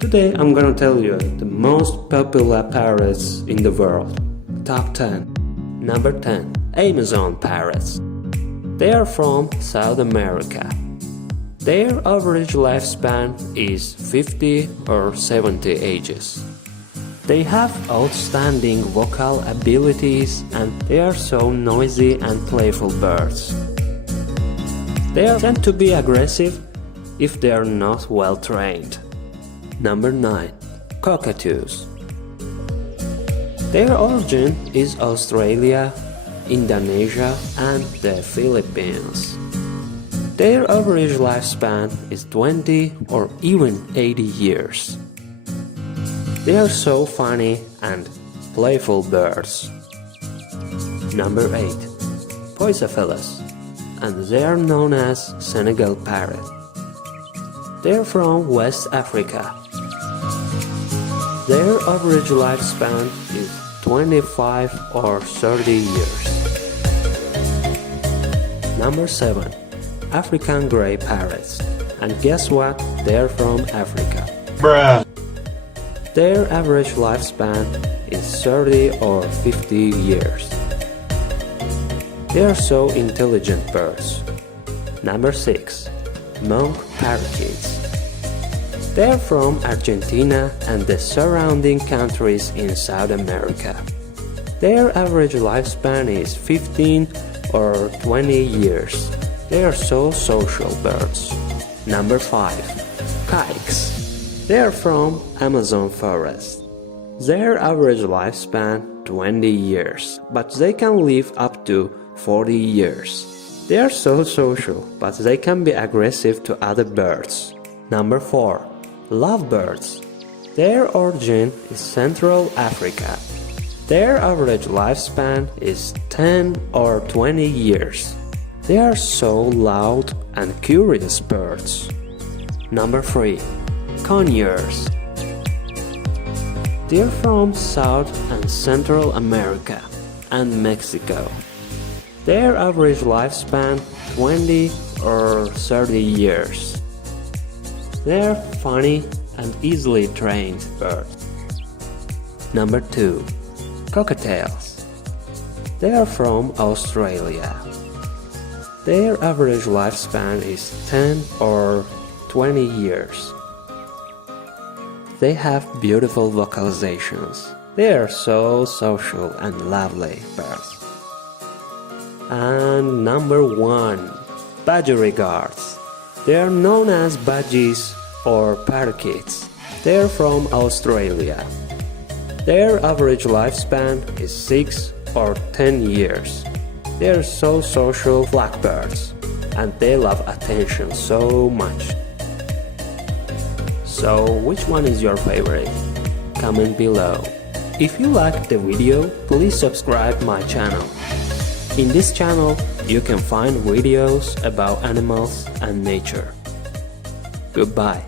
Today I'm gonna tell you the most popular parrots in the world. Top 10. Number 10. Amazon parrots. They are from South America. Their average lifespan is 50 or 70 ages. They have outstanding vocal abilities and they are so noisy and playful birds. They tend to be aggressive if they are not well trained. Number 9. Cockatoos. Their origin is Australia, Indonesia and the Philippines. Their average lifespan is 20 or even 80 years. They are so funny and playful birds. Number 8. Poisofellas, and they are known as Senegal parrot. They are from West Africa. Their average lifespan is 25 or 30 years. Number 7. African grey parrots, and guess what? They are from Africa. Bruh. Their average lifespan is 30 or 50 years. They are so intelligent birds. Number 6. Monk parakeets. They are from Argentina and the surrounding countries in South America. Their average lifespan is 15 or 20 years. They are so social birds. Number 5. Kikes. They are from Amazon forest. Their average lifespan 20 years, but they can live up to 40 years. They are so social, but they can be aggressive to other birds. Number 4. Lovebirds. Their origin is Central Africa. Their average lifespan is 10 or 20 years. They are so loud and curious birds. Number 3. Conures. They are from South and Central America and Mexico. Their average lifespan 20 or 30 years. They are funny and easily trained birds. Number 2. Cockatails. They are from Australia. Their average lifespan is 10 or 20 years. They have beautiful vocalizations. They are so social and lovely birds. And number 1. Budgies. They are known as Budgies or Parakeets. They are from Australia. Their average lifespan is 6 or 10 years. They are so social blackbirds and they love attention so much. So which one is your favorite? Comment below. If you liked the video, please subscribe my channel. In this channel, you can find videos about animals and nature. Goodbye.